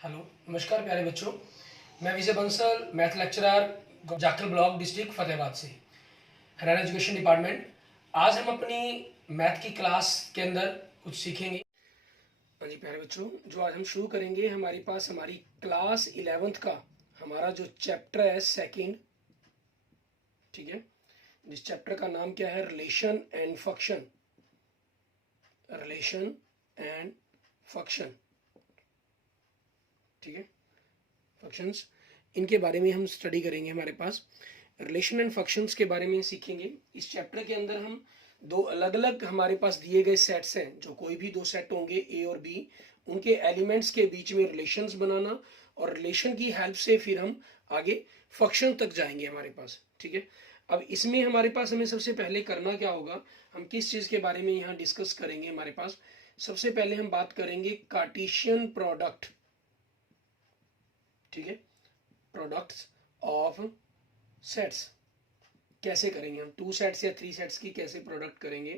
Hello, नमस्कार प्यारे बच्चों। मैं Vijay Bansal, math lecturer, Jakhal block, district Fatehabad से, हरियाणा एजुकेशन डिपार्टमेंट। आज हम अपनी मैथ की क्लास के अंदर कुछ सीखेंगे। हाँ जी प्यारे बच्चों, जो आज हम शुरू करेंगे, हमारे पास हमारी क्लास 11th का हमारा जो चैप्टर है सेकंड, ठीक है। जिस चैप्टर का नाम क्या है, relation and function. Relation and function, ठीक है, फंक्शंस, इनके बारे में हम स्टडी करेंगे। हमारे पास रिलेशन एंड फंक्शंस के बारे में सीखेंगे। इस चैप्टर के अंदर हम दो अलग अलग हमारे पास दिए गए सेट्स हैं, जो कोई भी दो सेट होंगे ए और बी, उनके एलिमेंट्स के बीच में रिलेशंस बनाना, और रिलेशन की हेल्प से फिर हम आगे फंक्शन तक जाएंगे हमारे पास, ठीक है। अब इसमें हमारे पास हमें सबसे पहले करना क्या होगा, हम किस चीज़ के बारे में यहाँ डिस्कस करेंगे। हमारे पास सबसे पहले हम बात करेंगे कार्टेशियन प्रोडक्ट, ठीक है, प्रोडक्ट्स ऑफ सेट्स। कैसे करेंगे हम, टू सेट्स या थ्री सेट्स की कैसे प्रोडक्ट करेंगे,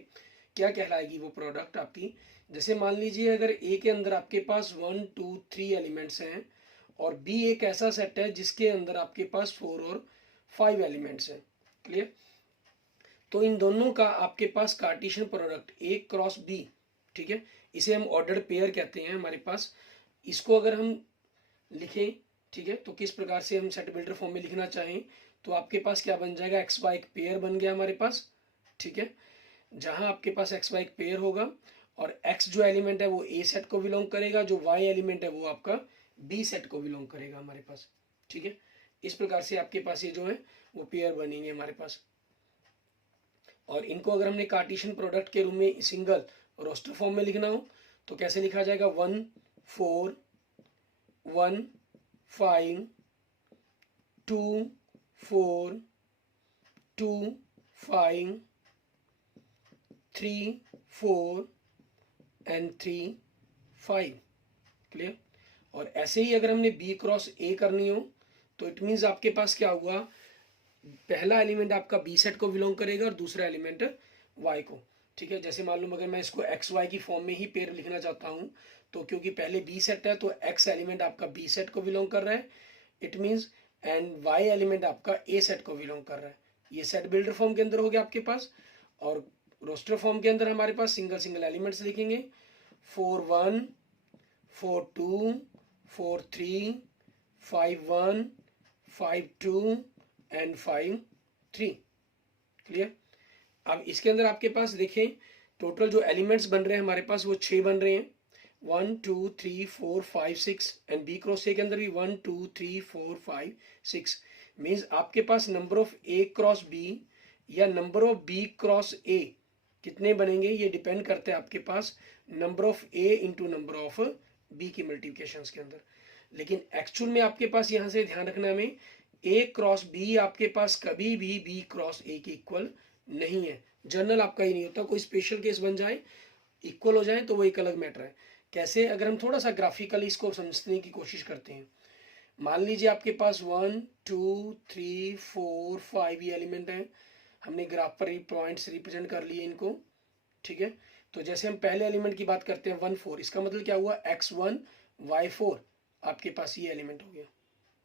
क्या कहलाएगी वो प्रोडक्ट आपकी। जैसे मान लीजिए अगर ए के अंदर आपके पास 1 2 3 एलिमेंट्स हैं, और बी एक ऐसा सेट है जिसके अंदर आपके पास 4 और 5 एलिमेंट्स हैं। क्लियर। तो इन दोनों का आपके पास Cartesian product A cross B, ठीक है, इसे हम ऑर्डर्ड पेयर कहते हैं हमारे पास। इसको अगर हम लिखें, ठीक है, तो किस प्रकार से हम सेट बिल्डर फॉर्म में लिखना चाहें, तो आपके पास क्या बन जाएगा, एक्स वाई एक पेयर बन गया हमारे पास, ठीक है। जहां आपके पास एक्स वाई एक पेयर होगा, और एक्स जो एलिमेंट है वो ए सेट को बिलोंग करेगा, जो वाई एलिमेंट है वो आपका बी सेट को बिलोंग करेगा हमारे पास, ठीक है। इस प्रकार से आपके पास ये जो है वो पेयर बनेंगे हमारे पास। और इनको अगर हमने कार्टेशियन प्रोडक्ट के रूप में सिंगल रोस्टर फॉर्म में लिखना हो, तो कैसे लिखा जाएगा, 1 4 1 5 2 4 2 5 3 4 एंड 3 5। क्लियर। और ऐसे ही अगर हमने बी क्रॉस ए करनी हो, तो इट मीन्स आपके पास क्या हुआ, पहला एलिमेंट आपका बी सेट को बिलोंग करेगा और दूसरा एलिमेंट वाई को, ठीक है। जैसे मालूम अगर मैं इसको एक्स वाई की फॉर्म में ही पेयर लिखना चाहता हूँ, तो क्योंकि पहले बी सेट है तो एक्स एलिमेंट आपका बी सेट को बिलोंग कर रहा है, it means, and Y element आपका ए सेट को बिलोंग कर रहा है। ये सेट बिल्डर फॉर्म के अंदर हो गया आपके पास। और रोस्टर फॉर्म के अंदर हमारे पास सिंगल सिंगल एलिमेंट्स लिखेंगे, 4 1 4 2 4 3 5 1 5 2 एंड 5 3। क्लियर। अब इसके अंदर आपके पास देखें, टोटल जो एलिमेंट्स बन रहे हैं हमारे पास वो 6 बन रहे हैं, 1 2 3 4 5 6, एंड बी क्रॉस ए के अंदर भी 1 2 3 4 5 6। मीन्स आपके पास number of A cross B या number of B cross A कितने बनेंगे, ये डिपेंड करते हैं आपके पास number of A into number of B की मल्टीप्लिकेशन के अंदर। लेकिन एक्चुअल में आपके पास यहाँ से ध्यान रखना हमें, ए क्रॉस बी आपके पास कभी भी बी क्रॉस ए के इक्वल नहीं है। जनरल आपका ही नहीं होता, कोई स्पेशल केस बन जाए इक्वल हो जाए तो वो एक अलग मैटर है। कैसे, अगर हम थोड़ा सा ग्राफिकली इसको समझने की कोशिश करते हैं, मान लीजिए आपके पास 1 2 3 4 5 ये एलिमेंट है, हमने ग्राफ पर पॉइंट्स रिप्रेजेंट कर लिए इनको, ठीक है। तो जैसे हम पहले एलिमेंट की बात करते हैं 1 4, इसका मतलब क्या हुआ, x1 y4 आपके पास ये एलिमेंट हो गया,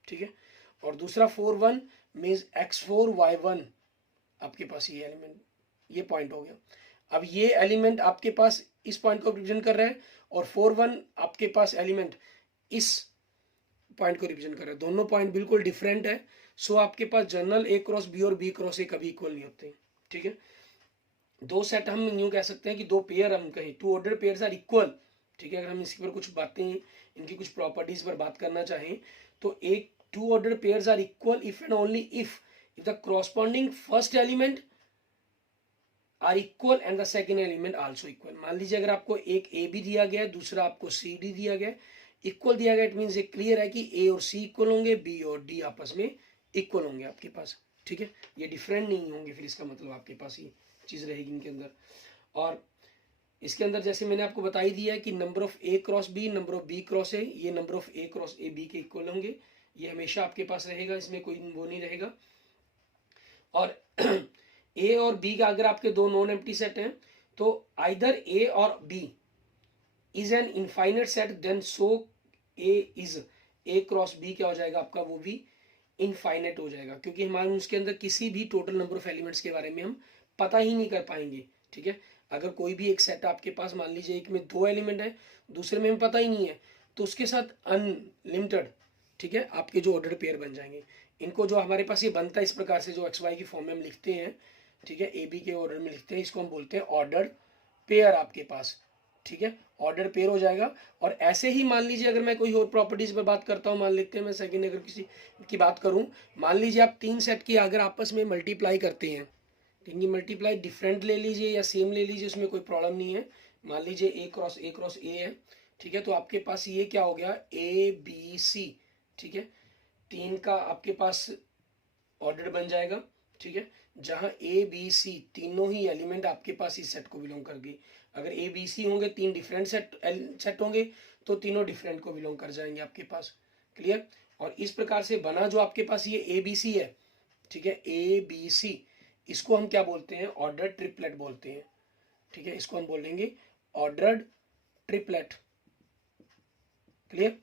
ठीक है। और दूसरा 4 1 मीन्स x4 y1 आपके पास ये एलिमेंट, ये पॉइंट हो गया। अब ये एलिमेंट आपके पास इस पॉइंट को रिप्रेजेंट कर रहा है, और 4 1 आपके पास एलिमेंट इस पॉइंट को रिप्रेजेंट कर रहा है। दोनों पॉइंट बिल्कुल डिफरेंट है। सो आपके पास जनरल ए क्रॉस बी और बी क्रॉस ए कभी इक्वल नहीं होते, ठीक है। दो सेट हम यूं कह सकते हैं कि दो पेयर हम कहें, two order pairs are equal, ठीक है। अगर हम इसके पर कुछ बातें, इनकी कुछ प्रॉपर्टीज पर बात करना चाहें, तो एक two order pairs are equal if and only if the corresponding first element are equal and the second element also equal. मान लीजिए अगर आपको एक ए बी दिया गया है, दूसरा आपको सी डी दिया गया, इक्वल दिया गया, इट मीन्स ये क्लियर है कि ए और सी इक्वल होंगे, बी और डी आपस में इक्वल होंगे आपके पास, ठीक है। ये डिफरेंट नहीं होंगे, फिर इसका मतलब आपके पास ये चीज़ रहेगी इनके अंदर। और इसके अंदर जैसे मैंने आपको बता ही दिया है कि number of A cross B, number of B cross A, ये number of A cross A B के इक्वल होंगे, ये हमेशा आपके पास रहेगा, इसमें कोई वो नहीं रहेगा। और ए और बी का अगर आपके दो नॉन एम्प्टी सेट हैं, तो आइदर ए और B is an infinite set, then so A cross B क्या हो जाएगा आपका, वो भी इनफाइनाइट हो जाएगा, क्योंकि हमारे उसके अंदर किसी भी टोटल नंबर ऑफ एलिमेंट्स के बारे में हम पता ही नहीं कर पाएंगे। ठीक है, अगर कोई भी एक सेट आपके पास, मान लीजिए एक में 2 एलिमेंट है, दूसरे में हमें पता ही नहीं है, तो उसके साथ अनलिमिटेड, ठीक है, आपके जो ऑर्डर पेयर बन जाएंगे। इनको जो हमारे पास ये बनता है इस प्रकार से, जो एक्स वाई की फॉर्म में हम लिखते हैं, ठीक है, ए बी के ऑर्डर में लिखते हैं, इसको हम बोलते हैं ऑर्डर पेयर आपके पास। ठीक है, ऑर्डर पेयर हो जाएगा। और ऐसे ही मान लीजिए अगर मैं कोई और प्रॉपर्टीज पे बात करता हूँ, मान लेते हैं मैं सेकंड अगर किसी की बात करूँ, मान लीजिए आप 3 सेट की अगर आपस में मल्टीप्लाई करते हैं, इनकी मल्टीप्लाई डिफरेंट ले लीजिए या सेम ले लीजिए, उसमें कोई प्रॉब्लम नहीं है। मान लीजिए ए क्रॉस ए है, ठीक है, तो आपके पास ये क्या हो गया, ए बी सी, ठीक है, 3 का आपके पास ऑर्डर बन जाएगा। ठीक है, जहां ए बी सी तीनों ही एलिमेंट आपके पास इस सेट को बिलोंग करगे। अगर ए बी सी होंगे, 3 डिफरेंट सेट होंगे, तो तीनों डिफरेंट को बिलोंग कर जाएंगे आपके पास। क्लियर। और इस प्रकार से बना जो आपके पास ये ए बी सी है, ठीक है, ए बी सी, इसको हम क्या बोलते हैं, ऑर्डर ट्रिपलेट बोलते हैं। ठीक है, इसको हम बोलेंगे ऑर्डर्ड ट्रिपलेट। क्लियर।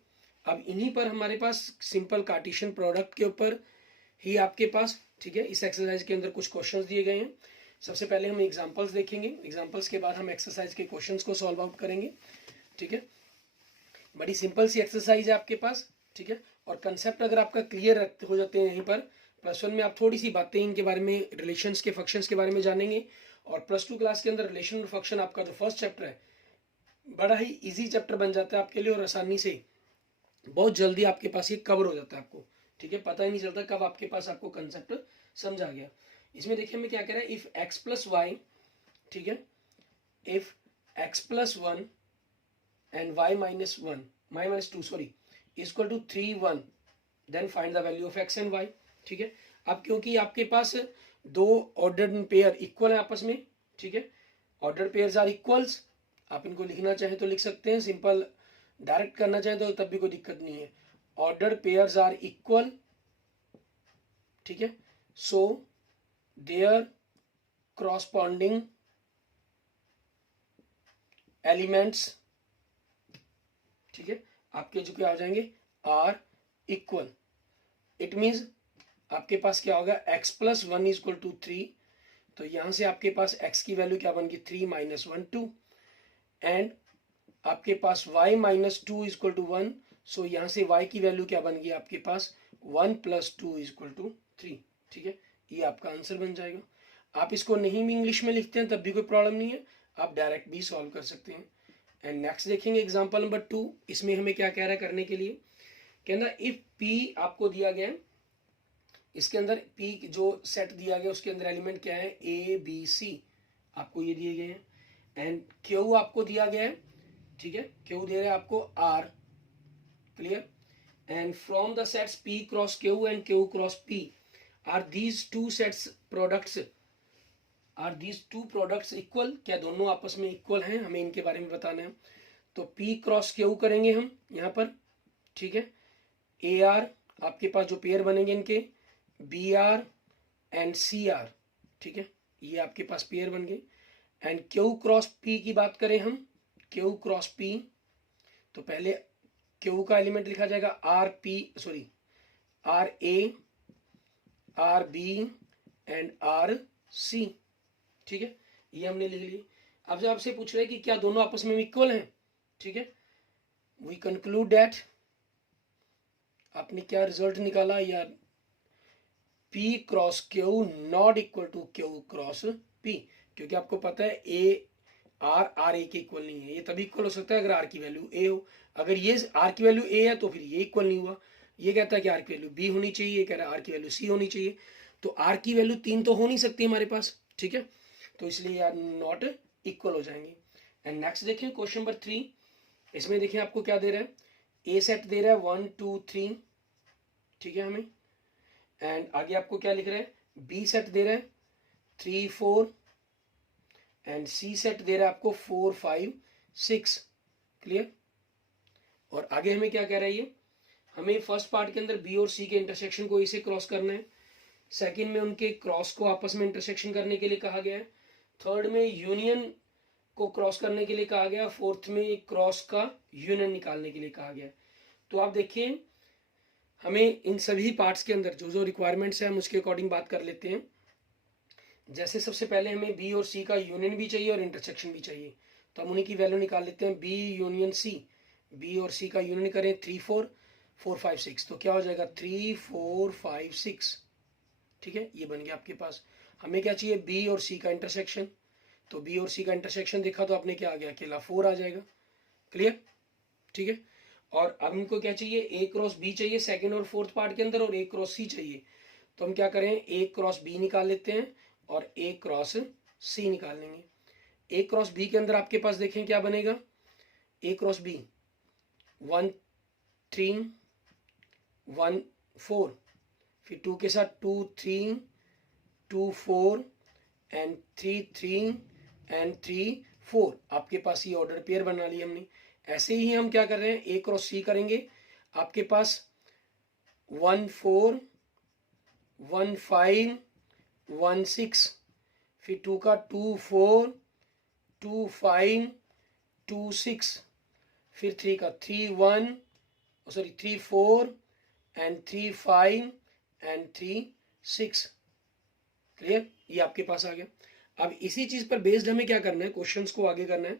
अब इन्हीं पर हमारे पास सिंपल कार्टेशियन प्रोडक्ट के ऊपर ही आपके पास, ठीक है, इस एक्सरसाइज के अंदर कुछ क्वेश्चंस दिए गए हैं। सबसे पहले हम एग्जांपल्स देखेंगे, एग्जांपल्स के बाद हम एक्सरसाइज के क्वेश्चंस को सॉल्व आउट करेंगे। ठीक है, बड़ी सिंपल सी एक्सरसाइज है आपके पास। ठीक है, और कंसेप्ट अगर आपका क्लियर हो जाते हैं यहीं पर, +1 में आप थोड़ी सी बातें इनके बारे में, रिलेशंस के फंक्शंस के बारे में जानेंगे। और +2 क्लास के अंदर रिलेशन और फंक्शन आपका जो फर्स्ट चैप्टर है, बड़ा ही ईजी चैप्टर बन जाता है आपके लिए, और आसानी से बहुत जल्दी आपके पास ये कवर हो जाता है आपको। ठीक है, पता ही नहीं चलता कब आपके पास आपको कंसेप्ट समझ आ गया। इसमें देखिए हमें क्या कह रहा है, इफ एक्स प्लस वाई, ठीक है, if X plus 1 and Y minus 2 sorry equal to 3 1, then find the value of X and Y. ठीक है, अब क्योंकि आपके पास 2 ऑर्डर्ड पेयर इक्वल है आपस में, ठीक है, ऑर्डर्ड पेयर्स आर इक्वल्स, आप इनको लिखना चाहें तो लिख सकते हैं, सिंपल डायरेक्ट करना चाहें तो तब भी कोई दिक्कत नहीं है। ऑर्डर पेयर्स आर इक्वल, ठीक है, सो देयर क्रॉसपॉन्डिंग एलिमेंट्स, ठीक है, आपके जो क्या हो जाएंगे, आर इक्वल। इट मीन्स आपके पास क्या होगा, x प्लस 1 इक्वल टू 3, तो यहां से आपके पास x की वैल्यू क्या बन गई, 3 माइनस 1 2, एंड आपके पास y माइनस 2 इक्वल टू 1, सो यहां से y की वैल्यू क्या बन गई आपके पास, 1 प्लस 2 इक्वल टू 3। ठीक है, ये आपका आंसर बन जाएगा। आप इसको नहीं भी इंग्लिश में लिखते हैं तब भी कोई प्रॉब्लम नहीं है, आप डायरेक्ट भी सॉल्व कर सकते हैं। एंड नेक्स्ट देखेंगे एग्जांपल नंबर 2। इसमें हमें क्या कह रहा है करने के लिए, कहना इफ p आपको दिया गया है, इसके अंदर p जो सेट दिया गया उसके अंदर एलिमेंट क्या है, a b c आपको ये दिए गए हैं, एंड q आपको दिया गया है, ठीक है, q दे रहा है आपको r। Clear. And from the sets p cross q and q cross p are these two sets products, are these two products equal, क्या दोनों आपस में इक्वल हैं, हमें इनके बारे में बताना है। तो p क्रॉस q करेंगे हम यहाँ पर, ठीक है, ए आर आपके पास जो पेयर बनेंगे इनके, B R and C R, ठीक है, ये आपके पास पेयर बन गए। एंड क्यू क्रॉस पी की बात करें हम, क्यू क्रॉस पी, तो पहले क्यू का एलिमेंट लिखा जाएगा R P, sorry R A, R B and R C. ठीक है, ये हमने लिख लिया। अब जब आपसे पूछ रहे हैं कि क्या दोनों आपस में इक्वल हैं, ठीक है, वी कंक्लूड दैट, आपने क्या रिजल्ट निकाला यार, P cross Q not equal to Q cross P, क्योंकि आपको पता है ए आर ए के इक्वल नहीं है। ये तभी इक्वल हो सकता है अगर आर की वैल्यू ए हो, अगर ये आर की वैल्यू ए है तो फिर ये इक्वल नहीं हुआ। ये कहता है कि आर की वैल्यू बी होनी चाहिए, ये कह रहा है आर की वैल्यू सी होनी चाहिए, तो आर की वैल्यू 3 तो हो नहीं सकती हमारे पास, ठीक है, तो इसलिए यार नॉट इक्वल हो जाएंगे। एंड नेक्स्ट देखें क्वेश्चन नंबर 3। इसमें देखिए आपको क्या दे रहा है, ए सेट दे रहा है 1 2 3, ठीक है हमें, एंड आगे आपको क्या लिख रहा है, बी सेट दे रहा है 3 4, एंड सी सेट दे रहा है आपको 4 5 6। क्लियर। और आगे हमें क्या कह रहा है ये, हमें फर्स्ट पार्ट के अंदर बी और सी के इंटरसेक्शन को इसे क्रॉस करना है, सेकंड में उनके क्रॉस को आपस में इंटरसेक्शन करने के लिए कहा गया है, थर्ड में यूनियन को क्रॉस करने के लिए कहा गया, फोर्थ में क्रॉस का यूनियन निकालने के लिए कहा गया है। तो आप देखिए हमें इन सभी पार्ट्स के अंदर जो जो रिक्वायरमेंट्स है हम उसके अकॉर्डिंग बात कर लेते हैं। जैसे सबसे पहले हमें बी और सी का यूनियन भी चाहिए और इंटरसेक्शन भी चाहिए, तो हम उन्हीं की वैल्यू निकाल लेते हैं। बी यूनियन सी, बी और सी का यूनियन करें 3 4 4 5 6, तो क्या हो जाएगा 3 4 5 6। ठीक है, ये बन गया आपके पास। हमें क्या चाहिए, बी और सी का इंटरसेक्शन, तो बी और सी का इंटरसेक्शन देखा तो आपने क्या आ गया, अकेला 4 आ जाएगा। क्लियर, ठीक है। और अब इनको क्या चाहिए, ए क्रॉस बी चाहिए सेकंड और फोर्थ पार्ट के अंदर, और ए क्रॉस सी चाहिए। तो हम क्या करें, ए क्रॉस बी निकाल लेते हैं और ए क्रॉस सी निकाल लेंगे। ए क्रॉस बी के अंदर आपके पास देखें क्या बनेगा, ए क्रॉस बी 1 3 1 4, फिर 2 के साथ 2 3 2 4 एंड 3 3 एंड 3 4। आपके पास ये ऑर्डर पेयर बना लिया हमने। ऐसे ही हम क्या कर रहे हैं, ए क्रॉस सी करेंगे। आपके पास 1 4 1 5 1 6, फिर 2 का 2 4 2 5 2 6, फिर 3 का 3 1 सॉरी 3 4 एंड 3 5 एंड 3 6। क्लियर, ये आपके पास आ गया। अब इसी चीज पर बेस्ड हमें क्या करना है, क्वेश्चंस को आगे करना है।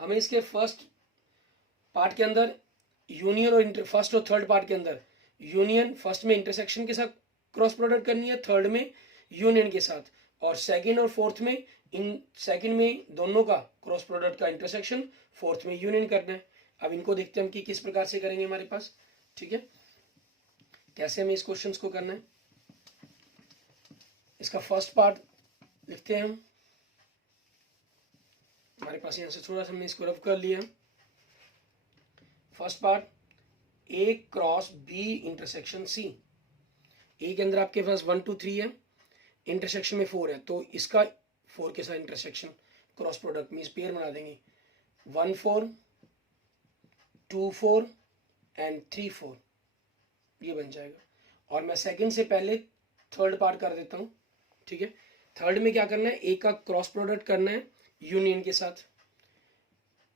हमें इसके फर्स्ट पार्ट के अंदर यूनियन और फर्स्ट और थर्ड पार्ट के अंदर यूनियन, फर्स्ट में इंटरसेक्शन के साथ क्रॉस प्रोडक्ट करनी है, थर्ड में यूनियन के साथ, और सेकंड और फोर्थ में इन सेकंड में दोनों का क्रॉस प्रोडक्ट का इंटरसेक्शन, फोर्थ में यूनियन करना है। अब इनको देखते हैं हम कि किस प्रकार से करेंगे हमारे पास। ठीक है, कैसे हमें इस क्वेश्चंस को करना है। इसका फर्स्ट पार्ट लिखते हैं हम, हमारे पास यहाँ से थोड़ा सा हमने इसको रफ कर लिया। फर्स्ट पार्ट, ए क्रॉस बी इंटरसेक्शन सी। ए के अंदर आपके पास 1 2 3 है, इंटरसेक्शन में 4 है, तो इसका 4 के साथ intersection cross product means pair बना देंगे। 1 4 2 4 एंड 3 4, ये बन जाएगा। और मैं सेकंड से पहले थर्ड पार्ट कर देता हूँ। ठीक है, थर्ड में क्या करना है, ए का क्रॉस प्रोडक्ट करना है यूनियन के साथ,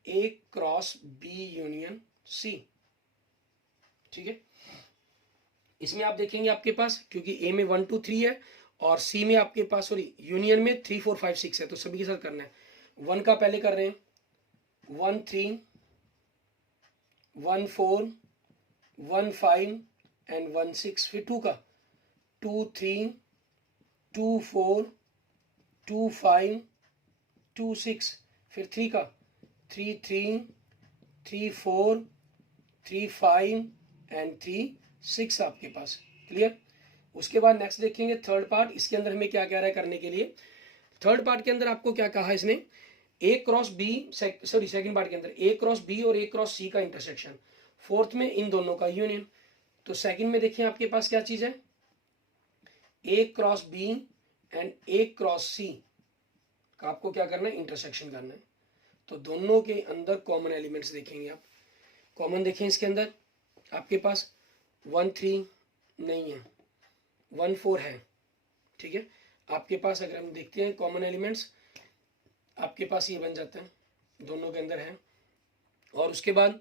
ए क्रॉस बी यूनियन सी। ठीक है, इसमें आप देखेंगे आपके पास, क्योंकि ए में 1 2 3 है और सी में आपके पास सॉरी यूनियन में 3 4 5 6 है, तो सभी के साथ करना है। 1 का पहले कर रहे हैं, 1 3 1 4 1 5 एंड 1 6, फिर 2 का 2 3 2 4 2 5 2 6, फिर 3 का 3 3 3 4 3 5 एंड 3 6 आपके पास। क्लियर, उसके बाद नेक्स्ट देखेंगे थर्ड पार्ट। इसके अंदर हमें क्या कह रहा है करने के लिए, थर्ड पार्ट के अंदर आपको क्या कहा है इसने, A cross B sorry second part के अंदर ए क्रॉस बी और ए क्रॉस सी का इंटरसेक्शन, फोर्थ में इन दोनों का यूनियन। तो सेकंड में देखिए आपके पास क्या चीज है, A cross B and A cross C का आपको क्या करना है, इंटरसेक्शन करना है। तो दोनों के अंदर कॉमन एलिमेंट्स देखेंगे आप। कॉमन देखें इसके अंदर आपके पास 1 3 नहीं है, 1 4 है। ठीक है, आपके पास अगर हम देखते हैं कॉमन एलिमेंट्स, आपके पास ये बन जाता है, दोनों के अंदर है। और उसके बाद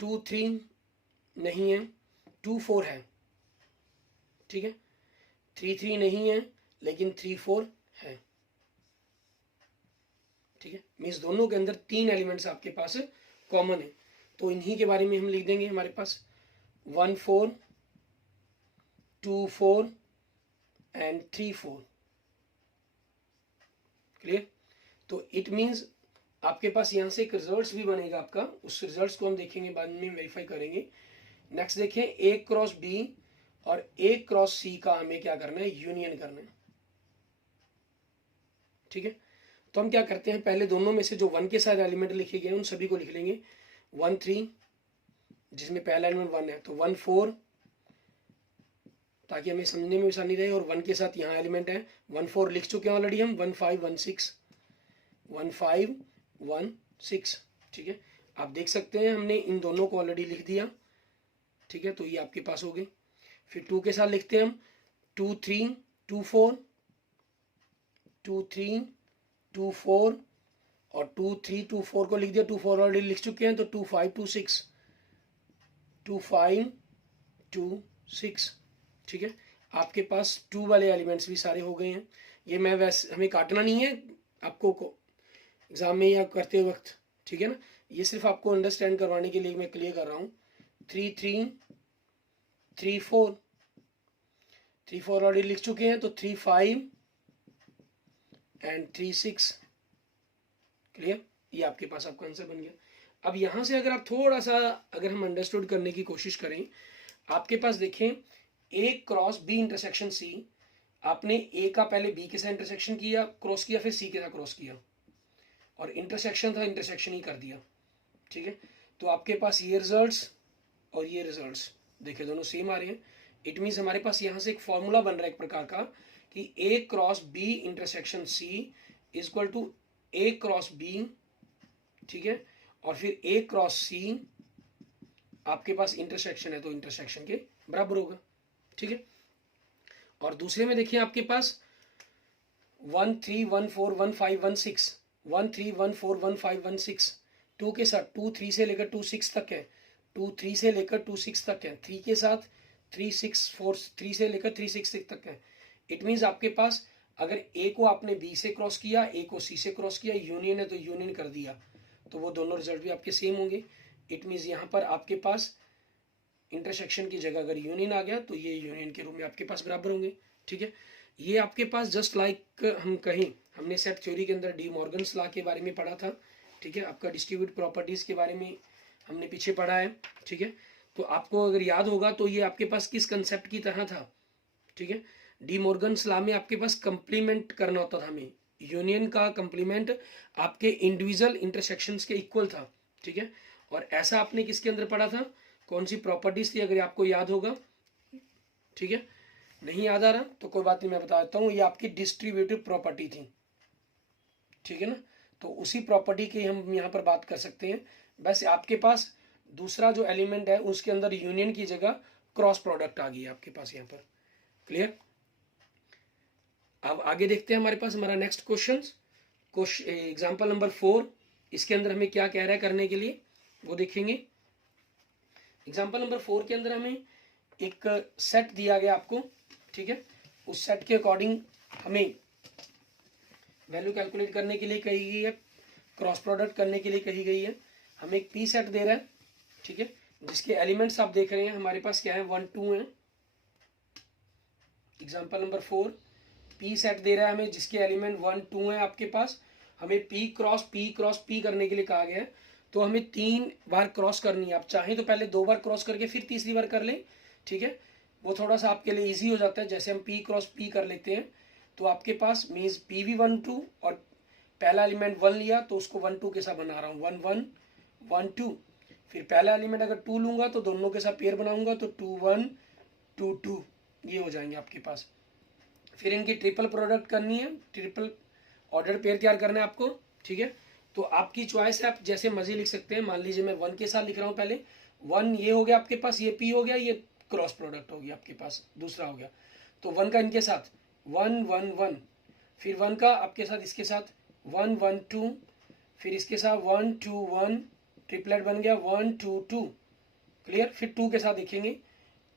2 3 नहीं है, 2 4 है। ठीक है, 3 3 नहीं है लेकिन 3 4 है। ठीक है, मीन्स दोनों के अंदर 3 एलिमेंट्स आपके पास कॉमन है। तो इन्हीं के बारे में हम लिख देंगे, हमारे पास 1 4 2 4 एंड 3 4। क्लियर, तो इट मीन्स आपके पास यहाँ से एक रिजल्ट्स भी बनेगा आपका, उस रिजल्ट्स को हम देखेंगे बाद में, वेरीफाई करेंगे। नेक्स्ट देखें, ए क्रॉस बी और ए क्रॉस सी का हमें क्या करना है, यूनियन करना है। ठीक है, तो हम क्या करते हैं, पहले दोनों में से जो 1 के साथ एलिमेंट लिखे गए उन सभी को लिख लेंगे। 1 3 जिसमें पहला एलिमेंट 1 है, तो 1 4 ताकि हमें समझने में आसानी रहे, और 1 के साथ यहाँ एलिमेंट है 1 4 लिख चुके हैं ऑलरेडी हम। 1 5 1 6 1 5 1 6। ठीक है, आप देख सकते हैं हमने इन दोनों को ऑलरेडी लिख दिया। ठीक है, तो ये आपके पास हो गई। फिर 2 के साथ लिखते हैं हम 2 3 2 4 2 3 2 4 और 2 3 2 4 को लिख दिया, 2 4 ऑलरेडी लिख चुके हैं, तो 2 5 2 6 2 5 2 6, ठीक है। आपके पास 2 वाले एलिमेंट्स भी सारे हो गए हैं। ये मैं वैसे हमें काटना नहीं है आपको एग्जाम में या करते वक्त, ठीक है ना, ये सिर्फ आपको अंडरस्टैंड करवाने के लिए मैं क्लियर कर रहा हूँ। 3 3 3 4, 3 4 ऑलरेडी लिख चुके हैं, तो 3 5 एंड 3 6, क्लियर। ये आपके पास आपका आंसर बन गया। अब यहां से अगर आप थोड़ा सा अगर हम अंडरस्टूड करने की कोशिश करें, आपके पास देखें ए क्रॉस बी इंटरसेक्शन सी, आपने ए का पहले बी के साथ इंटरसेक्शन किया क्रॉस किया, फिर सी के साथ क्रॉस किया, और इंटरसेक्शन था इंटरसेक्शन ही कर दिया, ठीक है। तो आपके पास ये रिजल्ट्स और ये रिजल्ट्स देखे दोनों सेम आ रहे हैं। इट मीन्स हमारे पास यहाँ से एक फॉर्मूला बन रहा है एक प्रकार का कि A cross B intersection C is equal to A cross B, ठीक है, और फिर ए क्रॉस सी आपके पास इंटरसेक्शन है तो इंटरसेक्शन के बराबर होगा, ठीक है। और दूसरे में देखिए आपके पास 1 3 1 4 1 5 1 6, 1 3 1 4 1 5 1 6, 2 के साथ 2 3 से लेकर 2 6 तक है, 2 3 से लेकर 2 6 तक है, 3 के साथ 3 6 4 3 से लेकर 3 6 6 तक है। इट मीन्स आपके पास अगर ए को आपने बी से क्रॉस किया, ए को सी से क्रॉस किया, यूनियन है तो यूनियन कर दिया, तो वो दोनों रिजल्ट भी आपके सेम होंगे। इट मीन्स यहाँ पर आपके पास इंटरसेक्शन की जगह अगर यूनियन आ गया तो ये यूनियन के रूप में आपके पास बराबर होंगे, ठीक है। ये आपके पास जस्ट लाइक हम कहें, हमने सेट थ्योरी के अंदर डी मॉर्गन्स लॉ के बारे में पढ़ा था, ठीक है। आपका डिस्ट्रीब्यूट प्रॉपर्टीज के बारे में हमने पीछे पढ़ा है, ठीक है। तो आपको अगर याद होगा तो ये आपके पास किस कंसेप्ट की तरह था, ठीक है। डी मॉर्गन्स लॉ में आपके पास कंप्लीमेंट करना होता था, हमें यूनियन का कंप्लीमेंट आपके इंडिविजुअल इंटरसेक्शंस के इक्वल था, ठीक है। और ऐसा आपने किसके अंदर पढ़ा था, कौन सी प्रॉपर्टीज थी अगर आपको याद होगा, ठीक है। नहीं याद आ रहा तो कोई बात नहीं, मैं बता देता हूँ, ये आपकी डिस्ट्रीब्यूटिव प्रॉपर्टी थी, ठीक है ना। तो उसी प्रॉपर्टी की हम यहाँ पर बात कर सकते हैं। बस आपके पास दूसरा जो एलिमेंट है उसके अंदर यूनियन की जगह क्रॉस प्रोडक्ट आ गई है आपके पास यहाँ पर, क्लियर। अब आगे देखते हैं हमारे पास हमारा नेक्स्ट क्वेश्चन एग्जाम्पल नंबर 4, इसके अंदर हमें क्या कह रहा है करने के लिए वो देखेंगे। एग्जाम्पल नंबर 4 के अंदर हमें एक सेट दिया गया आपको, ठीक है। उस सेट के अकॉर्डिंग हमें वैल्यू कैलकुलेट करने के लिए कही गई है, क्रॉस प्रोडक्ट करने के लिए कही गई है। हमें एक पी सेट दे रहा है, ठीक है, जिसके एलिमेंट्स आप देख रहे हैं हमारे पास क्या है 1 2 है। एग्जाम्पल नंबर 4 पी सेट दे रहा है हमें जिसके एलिमेंट 1 2 है आपके पास। हमें पी क्रॉस पी करने के लिए कहा गया है, तो हमें 3 बार क्रॉस करनी है। आप चाहें तो पहले 2 बार क्रॉस करके फिर तीसरी बार कर लें, ठीक है, वो थोड़ा सा आपके लिए इजी हो जाता है। जैसे हम पी क्रॉस पी कर लेते हैं तो आपके पास मीन्स पी भी 1 2 और पहला एलिमेंट 1 लिया तो उसको 1 2 के साथ बना रहा हूँ, 1 1 1 2। फिर पहला एलिमेंट अगर 2 लूंगा तो दोनों के साथ पेयर बनाऊंगा तो 2 1 2 2 ये हो जाएंगे आपके पास। फिर इनकी ट्रिपल प्रोडक्ट करनी है, ट्रिपल ऑर्डर पेयर तैयार करना है आपको, ठीक है। तो आपकी चॉइस है, आप जैसे मर्जी लिख सकते हैं। मान लीजिए मैं 1 के साथ लिख रहा हूँ, पहले 1 ये हो गया आपके पास, ये पी हो गया, ये क्रॉस प्रोडक्ट हो गया आपके पास, दूसरा हो गया। तो 1 का इनके साथ 1 1 1, फिर 1 का आपके साथ इसके साथ 1 1 2, फिर इसके साथ 1 2 1, ट्रिपलेट बन गया 1 2 2, क्लियर। फिर 2 के साथ देखेंगे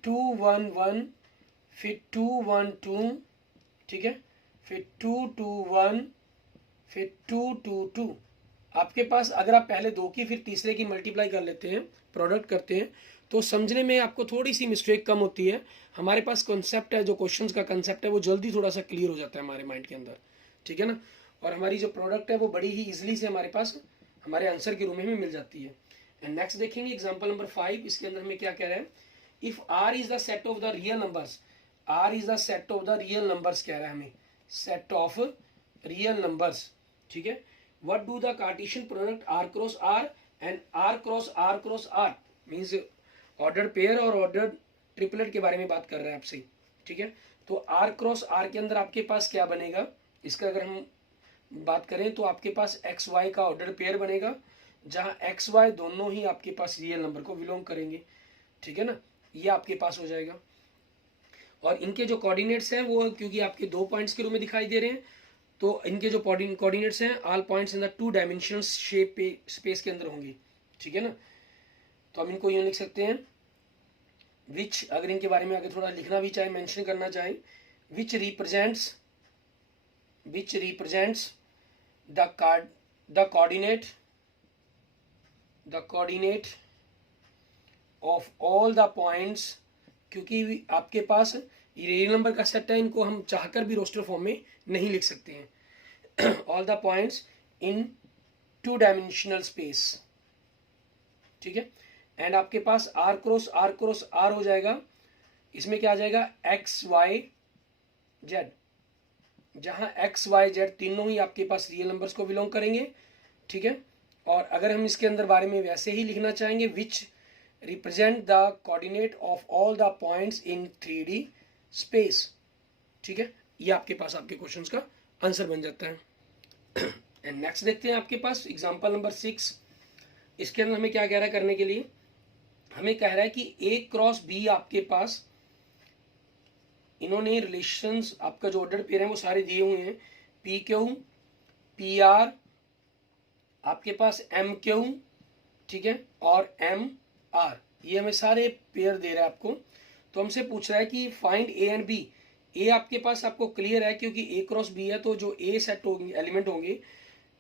2 1 1, फिर 2 1 2, ठीक है, फिर 2 2 1, फिर 2 2 2। आपके पास अगर आप पहले 2 की फिर तीसरे की मल्टीप्लाई कर लेते हैं, प्रोडक्ट करते हैं, तो समझने में आपको थोड़ी सी मिस्टेक कम होती है। हमारे पास कॉन्सेप्ट है, जो क्वेश्चंस का कॉन्सेप्ट है वो जल्दी थोड़ा सा क्लियर हो जाता है हमारे माइंड के अंदर, ठीक है ना। और हमारी जो प्रोडक्ट है वो बड़ी ही ईजिली से हमारे पास हमारे आंसर के रूप में मिल जाती है। एंड नेक्स्ट देखेंगे एग्जाम्पल नंबर 5, इसके अंदर हमें क्या कह रहा है, if R is the set of the real numbers, R is the set of the real numbers कह रहा है हमें, सेट ऑफ रियल नंबर्स, ठीक है। What do the Cartesian product R cross R and R cross R means order pair और order triplet के बारे में बात कर रहे हैं आपसे, ठीक है। तो आर क्रॉस आर के अंदर आपके पास क्या बनेगा, इसका अगर हम बात करें तो आपके पास एक्स वाई का ऑर्डर पेयर बनेगा, जहां एक्स वाई दोनों ही आपके पास रियल नंबर को बिलोंग करेंगे, ठीक है ना, ये आपके पास हो जाएगा। और इनके जो कोऑर्डिनेट्स हैं वो क्योंकि आपके 2 पॉइंट्स के रूप में दिखाई दे रहे हैं, तो इनके जो कोऑर्डिनेट्स हैं all points in the 2 dimensional shape पे स्पेस के अंदर होंगे, ठीक है ना। तो हम इनको यूँ लिख सकते हैं विच, अगर इनके बारे में आगे थोड़ा लिखना भी चाहे, मेंशन करना चाहे, विच represents the coordinate of all the points, क्योंकि आपके पास ये रियल नंबर का सेट है, इनको हम चाहकर भी रोस्टर फॉर्म में नहीं लिख सकते हैं। All the points in 2 dimensional space, ठीक है। एंड आपके पास r क्रॉस r हो जाएगा, इसमें क्या आ जाएगा x y z, जहां x y z तीनों ही आपके पास रियल नंबर्स को बिलोंग करेंगे, ठीक है। और अगर हम इसके अंदर बारे में वैसे ही लिखना चाहेंगे, which represent the coordinate of all the points in 3D space, ठीक है। ये आपके पास आपके क्वेश्चंस का आंसर बन जाता है। एंड नेक्स्ट देखते हैं आपके पास एग्जांपल नंबर 6। इसके अंदर हमें क्या कह रहा है करने के लिए, हमें कह रहा है कि A क्रॉस B आपके पास, इन्होंने रिलेशंस, आपका जो ऑर्डर पेयर है वो सारे दिए हुए हैं, PQ PR, आपके पास MQ, ठीक है, और MR, ये हमें सारे पेयर दे रहा है आपको। तो हमसे पूछ रहा है कि find A and B। A आपके पास आपको क्लियर है, क्योंकि A क्रॉस B है, तो जो A सेट होंगे, एलिमेंट होंगे,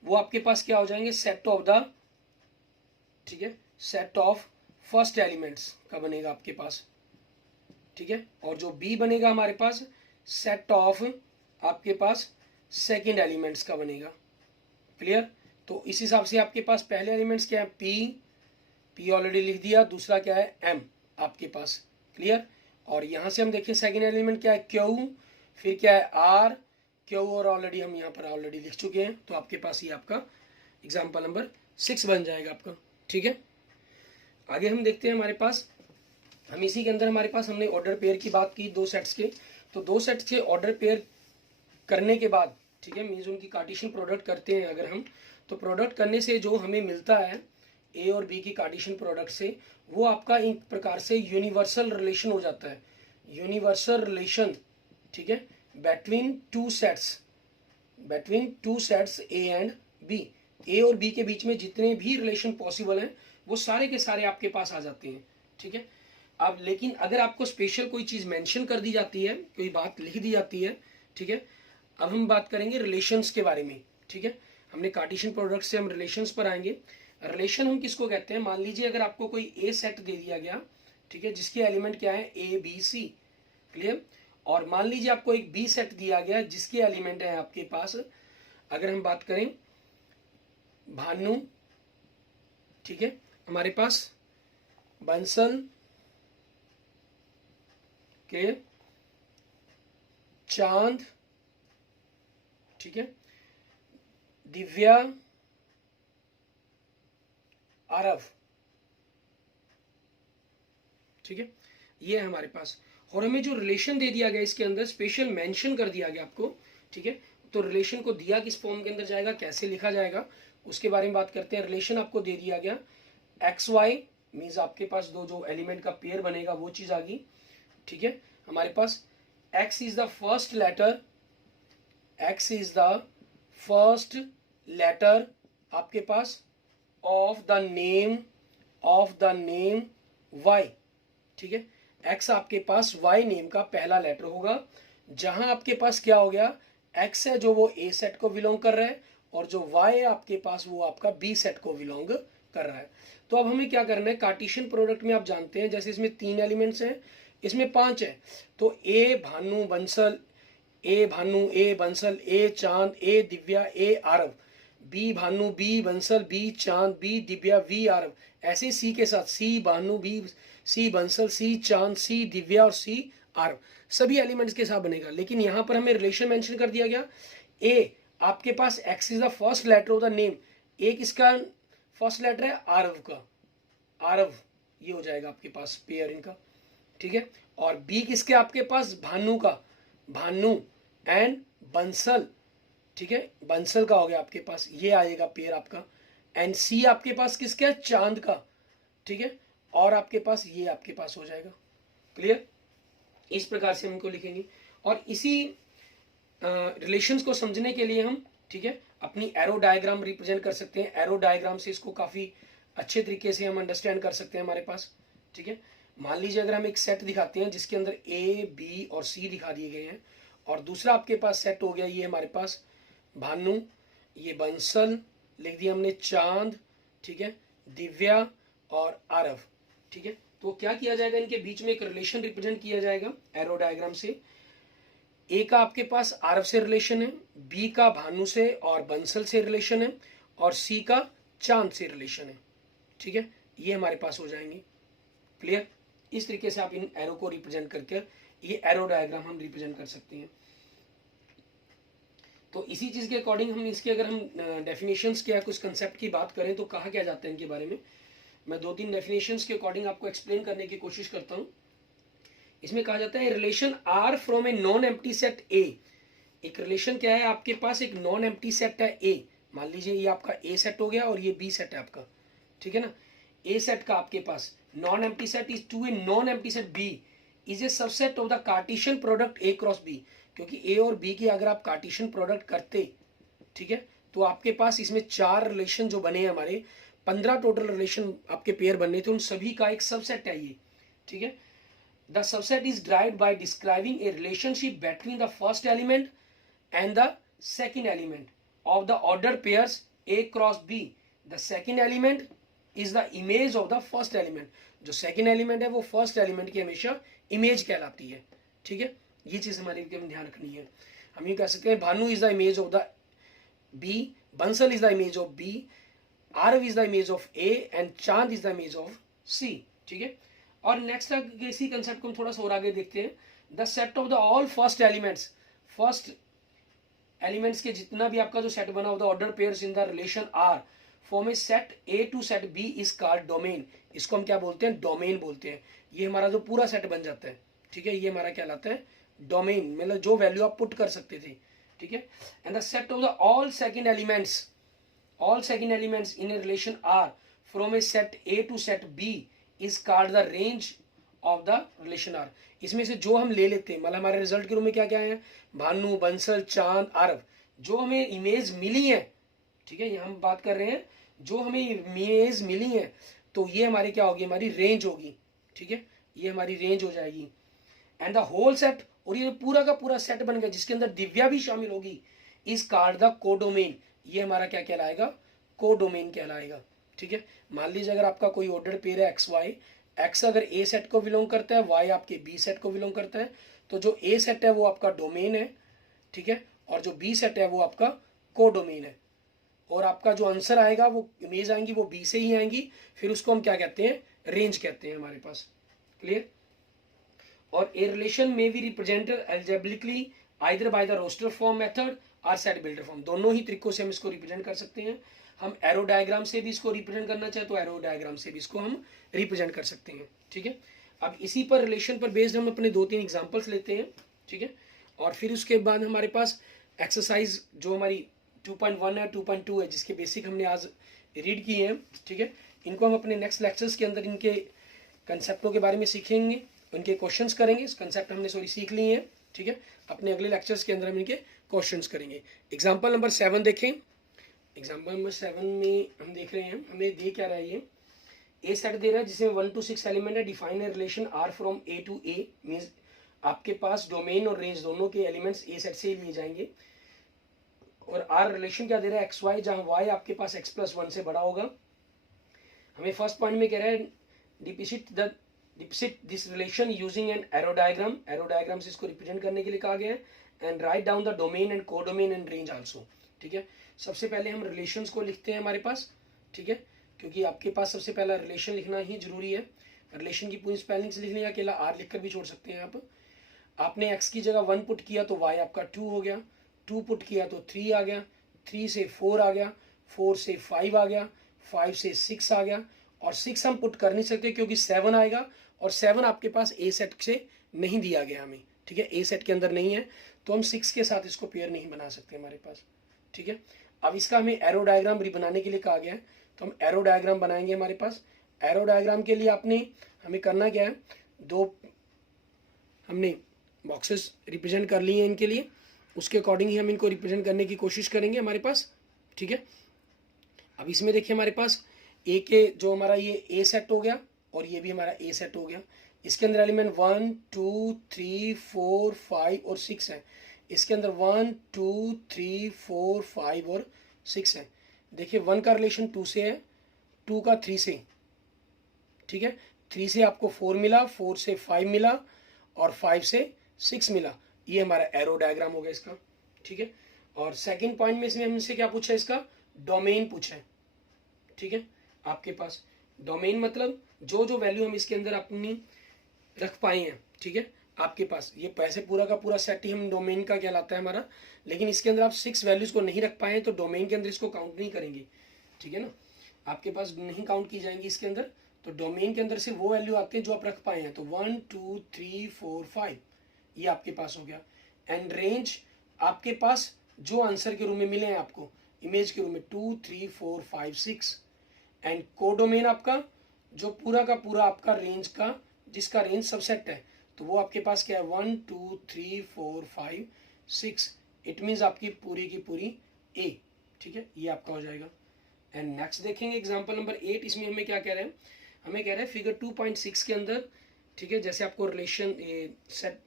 वो आपके पास क्या हो जाएंगे, सेट ऑफ द, ठीक है, सेट ऑफ फर्स्ट एलिमेंट्स का बनेगा आपके पास, ठीक है। और जो B बनेगा हमारे पास, सेट ऑफ आपके पास सेकंड एलिमेंट्स का बनेगा। क्लियर। तो इस हिसाब से आपके पास पहले एलिमेंट्स क्या है, P ऑलरेडी लिख दिया, दूसरा क्या है M आपके पास। क्लियर। और यहाँ से हम देखें सेकंड एलिमेंट क्या है, Q, फिर क्या है R, Q, और ऑलरेडी हम यहाँ पर ऑलरेडी लिख चुके हैं। तो आपके पास ये आपका एग्जाम्पल नंबर 6 बन जाएगा आपका, ठीक है। आगे हम देखते हैं हमारे पास, हम इसी के अंदर हमारे पास हमने ऑर्डर पेयर की बात की 2 सेट्स के, तो 2 सेट्स के ऑर्डर पेयर करने के बाद, ठीक है, मीन्स उनकी कार्टेशियन प्रोडक्ट करते हैं अगर हम, तो प्रोडक्ट करने से जो हमें मिलता है A और B की कार्टेशियन प्रोडक्ट से, वो आपका एक प्रकार से यूनिवर्सल रिलेशन हो जाता है, यूनिवर्सल रिलेशन, ठीक है, between two sets A and B। A और B के बीच में जितने भी रिलेशन पॉसिबल हैं वो सारे के सारे आपके पास आ जाते हैं, ठीक है। अब लेकिन अगर आपको स्पेशल कोई चीज़ मेंशन कर दी जाती है, कोई बात लिख दी जाती है, ठीक है। अब हम बात करेंगे रिलेशंस के बारे में, ठीक है। हमने कार्टेशियन प्रोडक्ट से हम रिलेशंस पर आएंगे। रिलेशन हम किसको कहते हैं, मान लीजिए अगर आपको कोई A सेट दे दिया गया, ठीक है, जिसके एलिमेंट क्या है A B C। क्लियर। और मान लीजिए आपको एक B सेट दिया गया जिसके एलिमेंट है आपके पास, अगर हम बात करें भानु, ठीक है, हमारे पास बंसल के, चांद, ठीक है, दिव्या, आरव, ठीक है, ये है हमारे पास। और हमें जो रिलेशन दे दिया गया इसके अंदर स्पेशल मेंशन कर दिया गया आपको, ठीक है। तो रिलेशन को दिया किस फॉर्म के अंदर जाएगा, कैसे लिखा जाएगा, उसके बारे में बात करते हैं। रिलेशन आपको दे दिया गया एक्स वाई, मीन्स आपके पास दो जो एलिमेंट का पेयर बनेगा वो चीज आ गई, ठीक है। हमारे पास x is the first letter, x is the first letter आपके पास ऑफ द नेम y, ठीक है। x आपके पास y नेम का पहला लेटर होगा, जहां आपके पास क्या हो गया, x है जो वो a सेट को बिलोंग कर रहा है, और जो y है आपके पास वो आपका b सेट को बिलोंग कर रहा है। तो अब हमें क्या करना है, कार्टेशियन प्रोडक्ट में आप जानते हैं जैसे इसमें 3 एलिमेंट्स हैं, इसमें 5 है, तो a भानु बंसल, a चांद, a Divya, a Aarav, b Bhanu, b Bansal, b चांद, b दिव्या, v आरव, ऐसे c के साथ c Bhanu, b c Bansal, c चांद, c दिव्या और c आरव, सभी एलिमेंट्स के साथ बनेगा। लेकिन यहाँ पर हमें रिलेशन मेंशन कर दिया गया, a आपके पास x is the first letter of the name, a किसका फर्स्ट लेटर है, आरव का, आरव ये हो जाएगा आपके पास पेयर इनका, ठीक है। और b किसके आपके पास, भानु का, भानु एंड बंसल, ठीक है, बंसल का हो गया आपके पास, ये आएगा पेयर आपका। एंड c आपके पास किसका है, चांद का, ठीक है, और आपके पास ये आपके पास हो जाएगा। क्लियर। इस प्रकार से हम इनको लिखेंगे, और इसी रिलेशंस को समझने के लिए हम, ठीक है, अपनी एरो डायग्राम रिप्रेजेंट कर सकते हैं। एरो डायग्राम से इसको काफ़ी अच्छे तरीके से हम अंडरस्टैंड कर सकते हैं हमारे पास, ठीक है। मान लीजिए अगर हम एक सेट दिखाते हैं जिसके अंदर ए बी और सी दिखा दिए गए हैं, और दूसरा आपके पास सेट हो गया ये हमारे पास भानु, ये बंसल लिख दिया हमने, चांद, ठीक है, दिव्या और आरव, ठीक है। तो क्या किया जाएगा, इनके बीच में एक रिलेशन रिप्रेजेंट किया जाएगा एरो डायग्राम से। ए का आपके पास आरव से रिलेशन है, बी का भानु से और बंसल से रिलेशन है, और सी का चांद से रिलेशन है, ठीक है। ये हमारे पास हो जाएंगे। क्लियर? इस तरीके से आप इन एरो को रिप्रेजेंट करके ये एरो डायग्राम हम रिप्रेजेंट कर सकते हैं। तो इसी चीज के अकॉर्डिंग हम इसके अगर हम डेफिनेशंस के या कुछ कंसेप्ट की बात करें तो कहा क्या जाता है इनके बारे में, मैं 2-3 डेफिनेशंस के अकॉर्डिंग आपको एक्सप्लेन करने की कोशिश करता हूं। इसमें कहा जाता है relation R from a non empty set A. एक रिलेशन क्या है, आपके पास एक नॉन एम्प्टी सेट है ए, मान लीजिए ये आपका ए सेट हो गया और ये बी सेट है आपका, ठीक है ना। ए सेट का आपके पास non empty set is to a non empty set B is a subset of the Cartesian product A cross B. क्योंकि ए और बी की अगर आप कार्टेशियन प्रोडक्ट करते, ठीक है, तो आपके पास इसमें 4 रिलेशन जो बने हैं हमारे, 15 टोटल रिलेशन आपके पेयर बनने थे, उन सभी का एक सबसेट है ये, ठीक है। The subset is derived by describing a relationship between the first element and the second element of the order pairs A cross B. The second element is the image of the first element. जो second element है वो first element की हमेशा image कहलाती है, ठीक है। ये चीज हमारे ध्यान रखनी है। हम ये कह सकते हैं Bhanu is the image of the B, Bansal is the image of B, Aarav is the image of A and Chand is the image of C, ठीक है। और नेक्स्ट इसी कंसेप्ट को हम थोड़ा सा और आगे देखते हैं। The set of the all first elements, first elements के जितना भी आपका जो सेट बना of the order pairs in the relation R form A set A to set B is called domain. इसको हम क्या बोलते हैं, डोमेन बोलते हैं। ये हमारा जो पूरा सेट बन जाता है, ठीक है, ये हमारा कहलाता है डोमेन, मतलब जो वैल्यू आप पुट कर सकते थे, ठीक है। And the set of the all second elements in a relation R from A set A to set B is called the range of the relation R. इसमें से जो हम ले लेते हैं, मतलब हमारे रिजल्ट के रूप में क्या क्या है, भानु, बंसल, चांद, आरव, जो हमें इमेज मिली है, ठीक है, यहाँ हम बात कर रहे हैं जो हमें इमेज मिली है, तो ये हमारी क्या होगी, हमारी रेंज होगी, ठीक है, ये हमारी रेंज हो जाएगी। एंड द होल सेट, और ये पूरा का पूरा सेट बन गया जिसके अंदर दिव्या भी शामिल होगी, इज कॉल्ड द कोडोमेन। ये हमारा क्या कहलाएगा, कोडोमेन कहलाएगा, ठीक है। मान लीजिए अगर आपका कोई ऑर्डर पेयर है एक्स वाई, एक्स अगर ए सेट को बिलोंग करता है, वाई आपके बी सेट को बिलोंग करता है, तो जो ए सेट है वो आपका डोमेन है, ठीक है, और जो बी सेट है वो आपका कोडोमेन है। और आपका जो आंसर आएगा, वो इमेज आएंगी वो बी से ही आएंगी, फिर उसको हम क्या कहते हैं, रेंज कहते हैं हमारे पास। क्लियर? और ए रिलेशन में भी represented algebraically either by the roster form method और सेट बिल्डर फॉर्म। दोनों ही तरीकों से हम इसको रिप्रेजेंट कर सकते हैं। हम एरो डायग्राम से भी इसको रिप्रेजेंट करना चाहे तो एरो डायग्राम से भी इसको हम रिप्रेजेंट कर सकते हैं, ठीक है। अब इसी पर रिलेशन पर बेस्ड हम अपने 2-3 एग्जांपल्स लेते हैं, ठीक है। और फिर उसके बाद हमारे पास एक्सरसाइज जो हमारी 2.1 है, 2.2 है, जिसके बेसिक हमने आज रीड किए हैं, ठीक है। इनको हम अपने नेक्स्ट लेक्चर्स के अंदर इनके कंसेप्टों के बारे में सीखेंगे, उनके क्वेश्चंस करेंगे। इस कंसेप्ट हमने सीख लिए हैं, ठीक है। अपने अगले लेक्चर्स के अंदर हम इनके क्वेश्चंस करेंगे। एग्जाम्पल नंबर 7 देखें। एग्जाम्पल नंबर 7 में हम देख रहे हैं, हमें दे क्या रहा है, ये ए सेट दे रहा है जिसमें 1 to 6 एलिमेंट है। Define a relation R from A to A, means आपके पास डोमेन और रेंज दोनों के एलिमेंट्स ए सेट से ही लिए जाएंगे। और आर रिलेशन क्या दे रहा है, एक्स वाई, जहां वाई आपके पास एक्स प्लस 1 से बड़ा होगा। हमें फर्स्ट पॉइंट में कह रहा है depict this relation using an arrow diagram. Arrow diagram से इसको रिप्रेजेंट करने के लिए कहा गया है। And write down the domain and codomain and range also, ठीक है। सबसे पहले हम रिलेशंस को लिखते हैं हमारे पास, ठीक है, क्योंकि आपके पास सबसे पहला रिलेशन लिखना ही जरूरी है। रिलेशन की पूरी स्पेलिंग्स लिख लिया, अकेला आर लिखकर भी छोड़ सकते हैं आप। आपने एक्स की जगह 1 पुट किया तो वाई आपका 2 हो गया, 2 पुट किया तो 3 आ गया, 3 से 4 आ गया, 4 से 5 आ गया, 5 से 6 आ गया, और 6 हम पुट कर नहीं सकते क्योंकि 7 आएगा, और 7 आपके पास ए सेट से नहीं दिया गया हमें, ठीक है, ए सेट के अंदर नहीं है, तो हम 6 के साथ इसको पेयर नहीं बना सकते हमारे पास, ठीक है। अब इसका हमें एरो डायग्राम भी बनाने के लिए कहा गया है, तो हम एरो डायग्राम बनाएंगे हमारे पास। एरो डायग्राम के लिए आपने हमें करना क्या है, 2 हमने बॉक्सेस रिप्रेजेंट कर लिए हैं इनके लिए, उसके अकॉर्डिंग ही हम इनको रिप्रेजेंट करने की कोशिश करेंगे हमारे पास, ठीक है। अब इसमें देखिए हमारे पास ए के जो हमारा ये ए सेट हो गया, और ये भी हमारा ए सेट हो गया। इसके अंदर एलिमेंट 1 2 3 4 5 और 6 है। इसके अंदर 1 2 3 4 5 और 6 है। देखिए 1 का रिलेशन 2 से है, 2 का 3 से, ठीक है। 3 से आपको 4 मिला, 4 से 5 मिला और 5 से 6 मिला। ये हमारा एरो डायग्राम हो गया इसका, ठीक है। और सेकंड पॉइंट में इसमें हमसे क्या पूछा है, इसका डोमेन पूछा है, ठीक है। आपके पास डोमेन मतलब जो जो वैल्यू हम इसके अंदर अपनी रख पाए हैं, ठीक है। आपके पास ये पैसे पूरा का पूरा सेट ही हम डोमेन का कहलाता है हमारा, लेकिन इसके अंदर आप 6 वैल्यूज को नहीं रख पाए तो डोमेन के अंदर इसको काउंट नहीं करेंगे, ठीक है ना। आपके पास नहीं काउंट की जाएंगी इसके अंदर, तो डोमेन के अंदर सिर्फ वो वैल्यू आते हैं जो आप रख पाए हैं। तो 1 2 3 4 5 ये आपके पास हो गया। एंड रेंज आपके पास जो आंसर के रूप में मिले हैं आपको इमेज के रूप में 2 3 4 5 6। एंड कोडोमेन आपका जो पूरा का पूरा आपका रेंज का जिसका रेंज सबसेट है, तो वो आपके पास क्या है 1 2 3 4 5 6। इट मीन्स आपकी पूरी की पूरी ए, ठीक है। ये आपका हो जाएगा। एंड नेक्स्ट देखेंगे एग्जांपल नंबर 8। इसमें हमें क्या कह रहे हैं, हमें कह रहे हैं फिगर 2.6 के अंदर, ठीक है, जैसे आपको रिलेशन सेट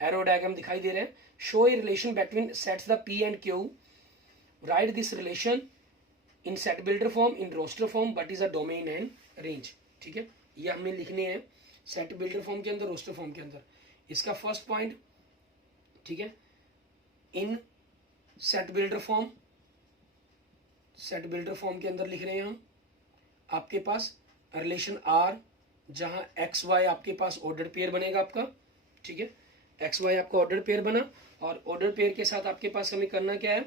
एरो डायग्राम दिखाई दे रहे हैं। Show a relation between sets the P and Q, write this relation in set builder form in roster form, but is a domain and range, ठीक है। ये हमें लिखने हैं सेट बिल्डर फॉर्म के अंदर, रोस्टर फॉर्म के अंदर। इसका फर्स्ट पॉइंट, ठीक है, इन set builder form, set builder form के अंदर लिख रहे हैं हम आपके पास रिलेशन आर, जहां एक्स वाई आपके पास ऑर्डर पेयर बनेगा आपका, ठीक है। एक्स वाई आपका ऑर्डर पेयर बना, और ऑर्डर पेयर के साथ आपके पास हमें करना क्या है,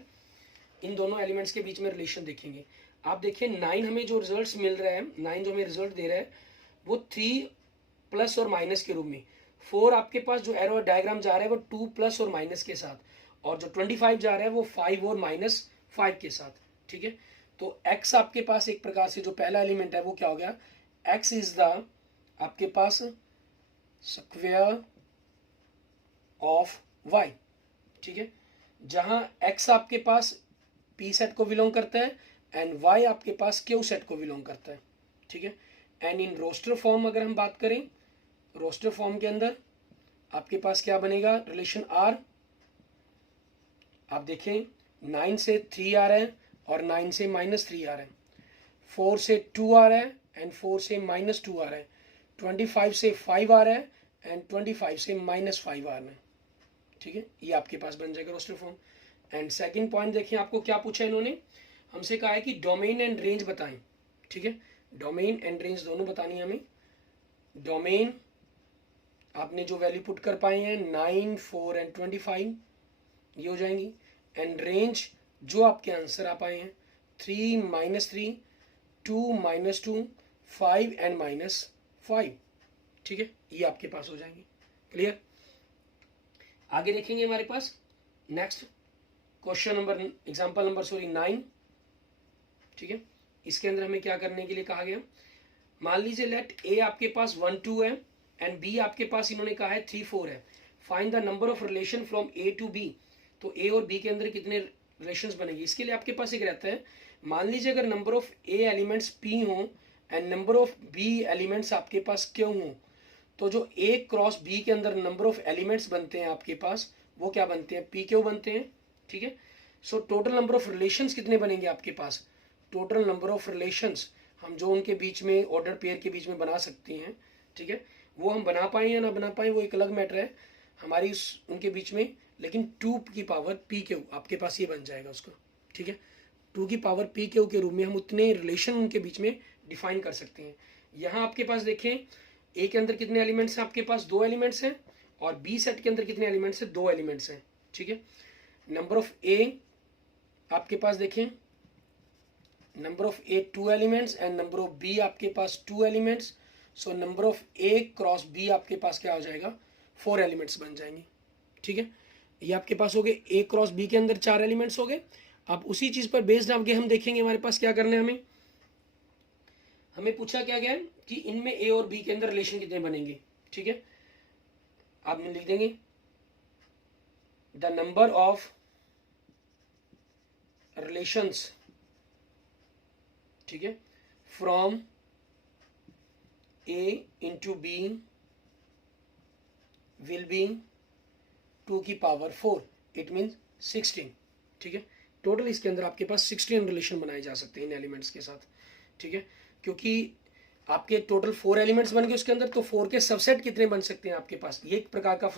इन दोनों एलिमेंट्स के बीच में रिलेशन देखेंगे। आप देखिए 9 हमें जो रिजल्ट्स मिल रहे हैं, 9 जो हमें रिजल्ट दे रहा है वो 3 प्लस और माइनस के रूप में। 4 आपके पास जो एरो डायग्राम जा रहा है वो 2 प्लस और माइनस के साथ, और जो 25 जा रहा है वो 5 और -5 के साथ, ठीक है। तो x आपके पास एक प्रकार से जो पहला एलिमेंट है वो क्या हो गया, x इज द आपके पास स्क्वायर ऑफ y, ठीक है। जहां x आपके पास p सेट को बिलोंग करता है एंड y आपके पास q सेट को बिलोंग करता है, ठीक है। एंड इन रोस्टर फॉर्म अगर हम बात करें, रोस्टर फॉर्म के अंदर आपके पास क्या बनेगा रिलेशन r। आप देखें 9 से 3 आ रहा है और 9 से -3 आ रहा है, 4 से 2 आ रहा है एंड 4 से -2 आ रहा है, 25 से 5 आ रहा है एंड 25 से -5 आ रहा है, ठीक है। ये आपके पास बन जाएगा roster form. And second point देखिए आपको क्या पूछा है इन्होंने, हमसे कहा है कि डोमेन एंड रेंज बताएं, ठीक है। डोमेन एंड रेंज दोनों बतानी है हमें। डोमेन आपने जो वैल्यू पुट कर पाए हैं 9 4 एंड 25 ये हो जाएंगी। एंड रेंज जो आपके आंसर आ पाए हैं 3 -3 2 -2 5 एंड -5, ठीक है। ये आपके पास हो जाएंगे। क्लियर। आगे देखेंगे हमारे पास next question number example number 9, ठीक है। इसके अंदर हमें क्या करने के लिए कहा गया, मान लीजिए लेट ए आपके पास 1 2 है एंड बी आपके पास इन्होंने कहा है 3 4 है। Find the number of relation from A to B. तो ए और बी के अंदर कितने रिलेशंस बनेंगे, इसके लिए आपके पास एक रहता है, मान लीजिए अगर number of A elements P हों and number of B elements आपके पास क्यों हों, तो जो ए क्रॉस बी के अंदर नंबर ऑफ एलिमेंट्स बनते हैं आपके पास वो क्या बनते हैं, पी क्यों बनते हैं, ठीक है। So total number of relations कितने बनेंगे आपके पास, टोटल नंबर ऑफ रिलेशंस हम जो उनके बीच में ऑर्डर पेयर के बीच में बना सकते हैं, ठीक है। वो हम बना पाए या ना बना पाए वो एक अलग मैटर है हमारी उनके बीच में, लेकिन 2 की पावर पी क्यू आपके पास ये बन जाएगा उसका, ठीक है। 2 की पावर पी क्यू के रूप में हम उतने रिलेशन उनके बीच में डिफाइन कर सकते हैं। यहाँ आपके पास देखें ए के अंदर कितने एलिमेंट्स हैं, आपके पास 2 एलिमेंट्स हैं, और बी सेट के अंदर कितने एलिमेंट्स हैं, 2 एलिमेंट्स हैं, ठीक है। नंबर ऑफ ए आपके पास देखें, number of A 2 elements and number of B आपके पास 2 elements. So number of A cross B आपके पास क्या हो जाएगा, 4 एलिमेंट्स बन जाएंगे, ठीक है। ये आपके पास हो गए ए क्रॉस बी के अंदर 4 एलिमेंट्स हो गए। अब उसी चीज पर बेस्ड आगे हम देखेंगे हमारे पास क्या करना है, हमें पूछा क्या गया है कि इनमें ए और बी के अंदर रिलेशन कितने बनेंगे, ठीक है। आप लिख देंगे द नंबर ऑफ रिलेशंस, ठीक है, from A into B will be 2 की पावर 4, इट मीन 16। ठीक है, टोटल इसके अंदर आपके पास 16 रिलेशन बनाए जा सकते हैं इन एलिमेंट्स के साथ। ठीक है, क्योंकि आपके टोटल 4 एलिमेंट्स बन गए उसके अंदर, तो 4 के सबसेट कितने बन सकते हैं आपके पास, ये एक प्रकार का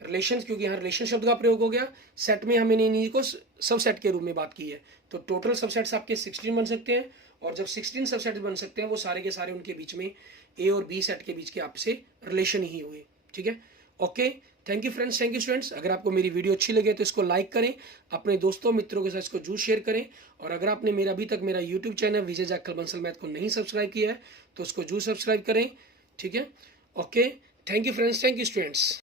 रिलेशन, क्योंकि यहाँ रिलेशन शब्द का प्रयोग हो गया। सेट में हमने इन्हीं को सब सेट के रूप में बात की है, तो टोटल सबसेट्स आपके 16 बन सकते हैं। और जब 16 सबसेट्स बन सकते हैं, वो सारे के सारे उनके बीच में ए और बी सेट के बीच के आपसे रिलेशन ही हुए। ठीक है, okay, thank you friends, thank you students. अगर आपको मेरी वीडियो अच्छी लगे तो इसको लाइक करें, अपने दोस्तों मित्रों के साथ इसको जरूर शेयर करें। और अगर आपने मेरा अभी तक मेरा यूट्यूब चैनल विजय जाखल बंसल मैथ को नहीं सब्सक्राइब किया है तो उसको जरूर सब्सक्राइब करें। ठीक है, okay, thank you friends, thank you students.